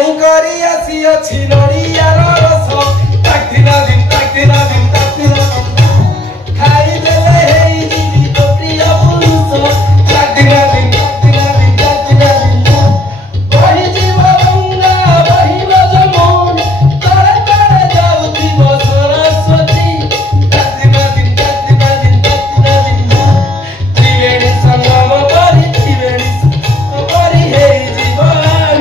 पानी करी आसी अछि नड़ियार रस ताक दिन खाई देले हेई जीवी तो प्रिय पुरुष ताक दिन बही जीव गंगा बही जमुन तरे तरे जाउथिब सरस्वती ताक दिन त्रिवेणी संगम करी हेई जीवन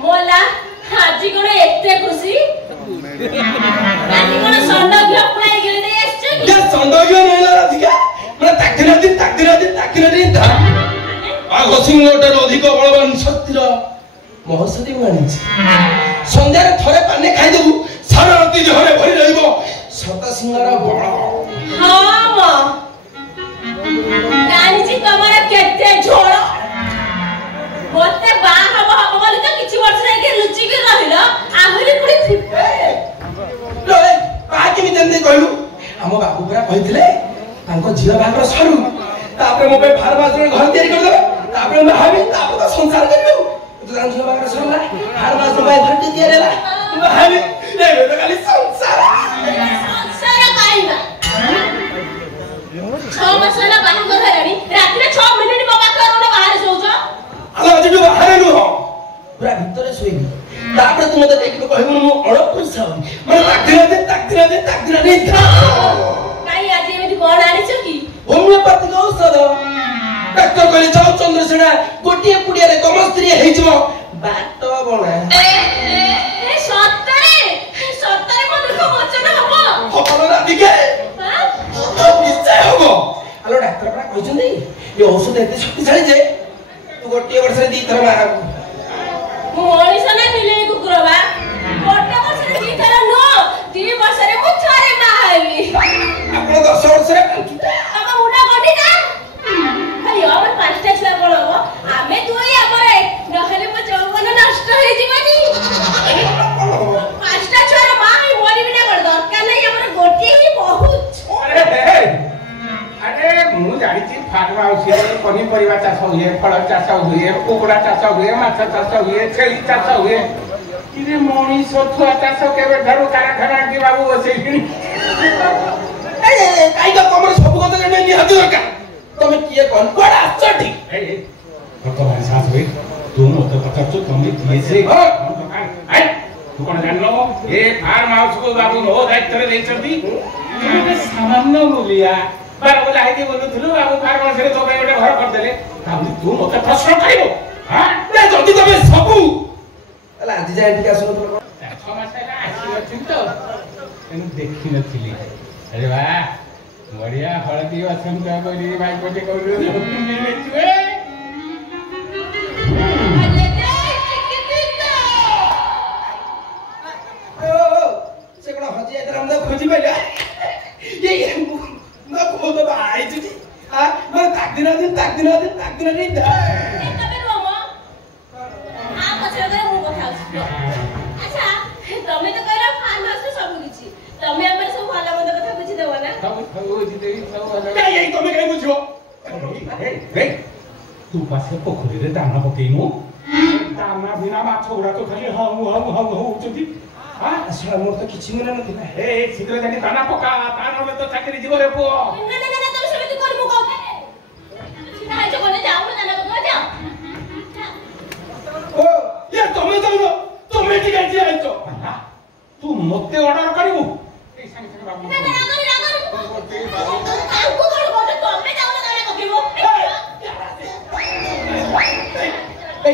मोला आजी कोन एते खुशी आजी कोन संडग्य अपनाई गेले दे आछे या संडग्य नेला राधिका মানে তাক দিন धा আগসিংহটার অধিক বলবান শক্তির মহৌষধি আনিছি সন্ধ্যারে থরে পানে খাই দেবু সারা রাতি দেহরে ভরি রহিব শত সিংহর বল हां मा জানিছি তোমার কেতে ঝোড় মতে বাহা বলি তো কিছু বর্ষ আগে লুচি কে রহিল আহুরি পুরি ফিপে লয় কাকি মি দেন কইলু ଆମ ବାବୁ ପୁରା କହିଥିଲେ ତାଙ୍କ ଝିଅ ବାହାଘର ସରୁ ତାପରେ ମୋ ପାଇଁ ଫାର୍ମାସର ଘର ତିଆରି କରିଦେବେ ତାପରେ ମୁଁ ଭାବି ତାପରେ ତ ସଂସାର କରିବୁ ତୁ ତାଙ୍କ ଝିଅ ବାହାଘର ସରିଲା ଫାର୍ମାସର ପାଇଁ ଘର ତିଆରି ହେଲା ମୁଁ ଭାବି ଏବେ ତ ଖାଲି ସଂସାର କାଇନା 6 ମାସ ହେଲା ବାହାଘର ହେଲାଣି ରାତିରେ 6 ମିନିଟ ମୋ ପାଖରେ ରହିଲେ ବାହାରେ ଶୋଉଛ ଆଲୋ ଆଜି ତୁ ବାହାରେ ନୁହ ପୁରା ଭିତରେ ଶୋଇବି ତାପରେ ତୁ ମତେ ଦେଖିବୁ କହିବୁ ମୁଁ ଅଳପୁରୁଷ ମାନେ ତାକ ଦିନ କାଇ ଆଜି ଏମିତି କଣ ଆଣିଛ କି ହୋମିଓପାଥିକ ଔଷଧ ଡାକ୍ତର କହିଲେ ଯାଉ ଚନ୍ଦ୍ରସେନା ଗୋଟିଏ ପୁଡ଼ିଆରେ ତମ ସ୍ତ୍ରୀ ହେଇଯିବ ବାଟ ବଣା ଏ ସତରେ ମୋ ଦୁଃଖ ମୋଚନ ହବ ରାଧିକେ ନିଶ୍ଚୟ ହବ ଆଲୋ ଡାକ୍ତର ପରା କହିଛନ୍ତି ଏ ଔଷଧ ଏତେ ଶକ୍ତିଶାଳୀ ଯେ ତୁ ଗୋଟିଏ ବର୍ଷରେ 2 ଥର ବାହାରକୁ ମଣିଷ ନା ବିଲେଇ କୁକୁର ବା ଗୋଟେ ବର୍ଷରେ 2 ଥର ନୁହ 3 ବର୍ଷରେ ମୁଁ ଥରେ ବାହାରିବି ଆପଣ 10 ବର୍ଷରେ ଆମ ମୁଣ୍ଡ ଗଡି ନା ଖାଲି ଆମର 5ଟା ଛୁଆ ବଳ ହବ ଆମେ ଦୁଇ ଆମର ନହେଲେ ମୋ ଯୌବନ ନଷ୍ଟ ହେଇଯିବନି 5ଟା ଛୁଆର ମା ହେଇ ମରିବି ନା କଣ ଦରକାର ନାହିଁ ଆମର ଗୋଟିଏ ହିଁ ବହୁତ अरे मु जानिछि फार्म हाउस रे पनीपरिवा चाष हुए फल चाष हुए कुकुड़ा चाष हुए माछ चाष हुए छेली चाष हुए इरे मनीष छुआ चाष केबे धरु कारखाना की बाबू बसेइनी काई का कमर सब कथा जाने निहाती दरकार तमे किए कोन कोडा आछटी भगवान सास होई तू मत पचाछ तमे किए से आई तू कोन जानलो ए फार्म हाउस को बाबू नो दायित्व रे देछंती सामान्य मूल्या बार बोला है कि बोलुथलु बाबू फार्म हाउस रे तो भाई गोटे घर कर देले ताबी तू मत प्रश्न करिवो हां ना जल्दी तमे सबु अला आज जाय ठीक आसो 6 मास ହେଲା ଆସିबछि तो एनु देखि नथिली अरे वाह बढ़िया हळदी वसंत बोली भाई कोटे कहलु मिले छुए से कोन हजी आदर हम खोजी पेला ये ना को तो भाई जी आ मैं ताक दिन नहीं तमे रोमो आ पछरे मु କଥା आछि अच्छा तमे तो कहला फार्म हाउस सब किछि तमे हमर सब भाला मत कथा बुझि देबो ना सब बुझि देबी सब भाला यही तमे काई बुझियो ए तू पासे पोखरी रे दाना पकेइनु दाना बिना माछ उडा तो खाली हम होउचती हां असला मोर तो किछि मन नथिला ए शीघ्र जानी दाना पका तानो में तो चाकरी जीव रे पुओ ना तमे समिति कर मु कहते सिना जो कोने जाऊ ना को जा ओ ये तमे ठीक आछि आइतो तू मते ऑर्डर करिवु ए संग संग बाबू ना काकू कोन कोते तमे जाऊ ना दाना ककिबो ए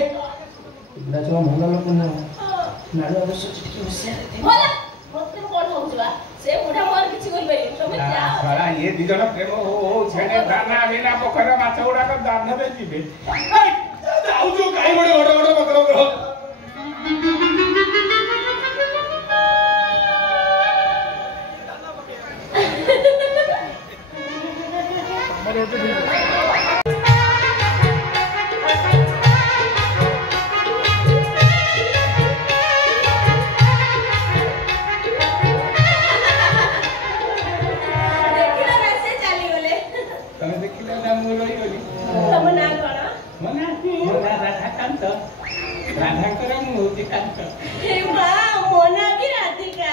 ना जो मन लोक ना नानी अवश्य ठीक होशियार होला मते कोन होउछला से बुढा मोर किछि करि पारि तमे जा साला ये दी जण प्रेम हो छेने दाना बिना पोखरे माछ उडा को दान दे जीबे जाऊ जो काई बडे ओडो पकड़ो करो ଦେଖିଲା ନା ମୁଁ ରହିଗଲି ତମ ନାଁ କଣ? ମୋ ନାଁ ରାଧାକାନ୍ତ ରାଧାଙ୍କର ମୁଁ ହଉଛି କାନ୍ତ ହେ ମା ମୋ ନାଁ ବି ରାଧିକା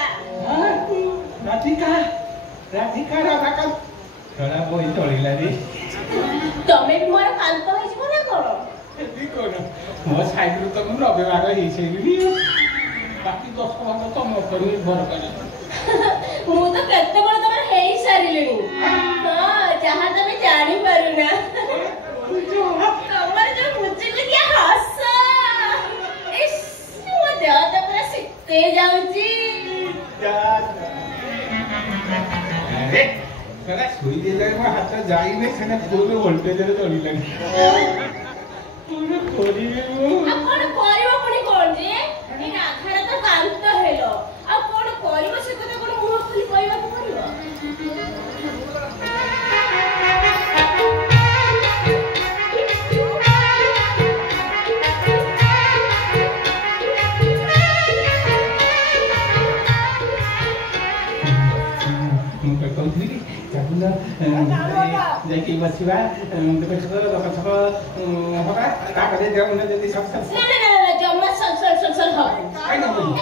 ରାଧିକା ରାଧିକା ରାଧାକାନ୍ତ ଛଡ଼ା ବହି ଚଳିଲାନି ତମେ ବି ମୋର କାନ୍ତ ହେଇଯିବ ନା କଣ? କଣ ମୋ ସାଇଡରୁ ତ ମୁଁ 90 ଭାଗ ହେଇସାରିଲି ବାକି 10 ଭାଗ ତମ ଉପରେ ନିର୍ଭର କରେ ମୁଁ ତ କେତେବେଳେ ତମର ହେଇସାରିଲିଣି ହଁ ଯାହା ତମେ ଜାଣିପାରୁନା ତମର ଯୋଉ ମୁଚୁକୁଟିଆ ହସ ଇସ୍ ମୋ ଦେହ ତ ପୁରା ଶୀତେଇ ଯାଉଛି ଆରେ ସେଟା ଶୋଇ ଦେଲେ ମୋ ହାତ ଯାଇନି ସେଟା ଫୁଲ୍ ଭୋଲ୍ଟେଜରେ ଚଳିଲାନି କଣ କରିବି ମୁଁ ଆଉ କଣ କରିବ ପୁଣି କଣ ଯେ ଏ ରାଧାର ତ କାନ୍ତ ହେଲ ଆଉ କଣ କରିବ ସେ କଥା କଣ ମୁହଁ ଖୋଲି କହିବାକୁ ପଡିବ ଯାଇକି ବସିବା ଛକ ଛକ ହବା ତାପରେ ଯଦି ନା ଜମା ସଲସଲ ହବ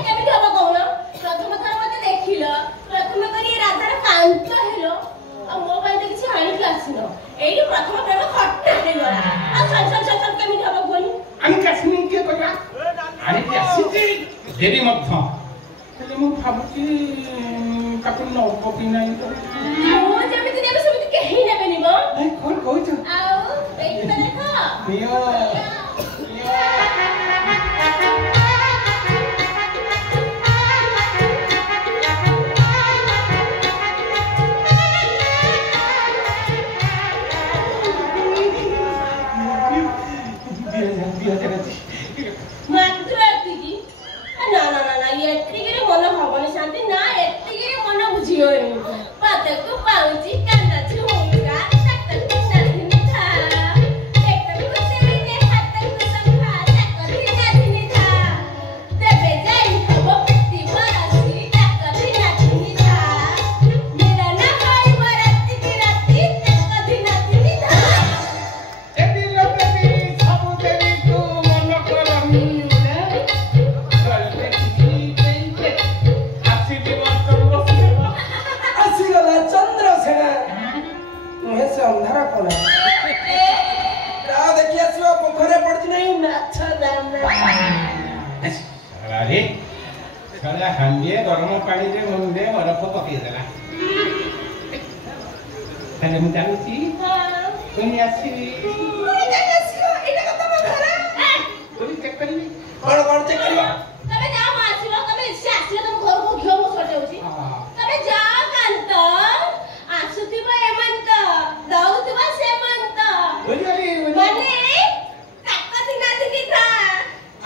କେମିତି ହବ କହୁନ ପ୍ରଥମ ଥର ମତେ ଦେଖିଲ ପ୍ରଥମ କରି ରାଧାର କାନ୍ତ ହେଲ ଆଉ ମୋ ପାଇଁ ତ କିଛି ଆଣିକି ଆସିନ ଏଇଠି ପ୍ରଥମ ପ୍ରେମ ଖଟା ହେଇଗଲା ଆଉ ସଲସଲ କେମିତି ହବ କୁହନି ଆଣିକି ଆସିନି କିଏ କହିବା ଆଣିକି ଆସିଛି ଦେବି ମଧ୍ୟ ହେଲେ ମୁଁ ଭାବୁଛି ତାକୁ ନବ କି ନାହିଁ ତ ମୁଁ ଯେମିତି ନେବି ସେମିତି କେହି ନେବେନି ମ କଣ କହୁଛ ଆଉ ଦେଖିବା ଦେଖ ମାତ୍ର ଏତିକି ନା ଏତିକିରେ ମନ ହବନି ଶାନ୍ତି ନା ଏତିକିରେ ମନ ବୁଝିବନି ପାଦକୁ ପାଉଁଜି କାନ୍ଦଛୁ ମୁଣ୍ଡା ତାକୁ ନାଧିନି ଥା ପେଟକୁ ତେଲିନେ ହାତକୁ ସଫା ତାକୁ ନାଧିନି ଥା ତେବେ ଯାଇ ହବ ପେଟି ବରସି ତାକୁ ନାଧିନି ଥା ମିଳନ କରିବ ରାତିକି ରାତି ତାକୁ ନାଧିନି ଥା ଅନ୍ଧାର କଣ ଦେଖି ଆସିବ ପୋଖରୀରେ ପଡୁଛି ନାହିଁ ମାଛ ଆରେ ସାରା ହାଣ୍ଡିଏ ଗରମ ପାଣିରେ ମୁଣ୍ଡେ ବରଫ ପକେଇଦେଲା ତାହେଲେ ମୁଁ ଚାହୁଁଛି ପୁଣି ଆସିବି ଚେକ୍ କରିବି କଣ ଚେକ୍ କରିବ ତମେ ଯାଅ ମୁଁ ଆସିବ ତମେ ସେ ଆସିବ ତମ ଘରକୁ ଘିଅ ମୁଁ ସଜାଉଛି ତମେ ଯାଅ କାନ୍ତ ଆସୁଥିବ ଏମନ୍ତ ଦଉଥିବ ସେମନ୍ତ ମାନେ କାକତି ନାଦିକି ଥା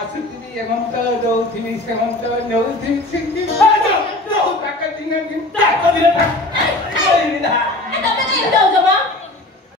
ଆସୁଥିବି ଏମନ୍ତ ଦଉଥିବି ସେମନ୍ତ ନେଉଥିବି ସେମିତି କାକତି ନାଦିକି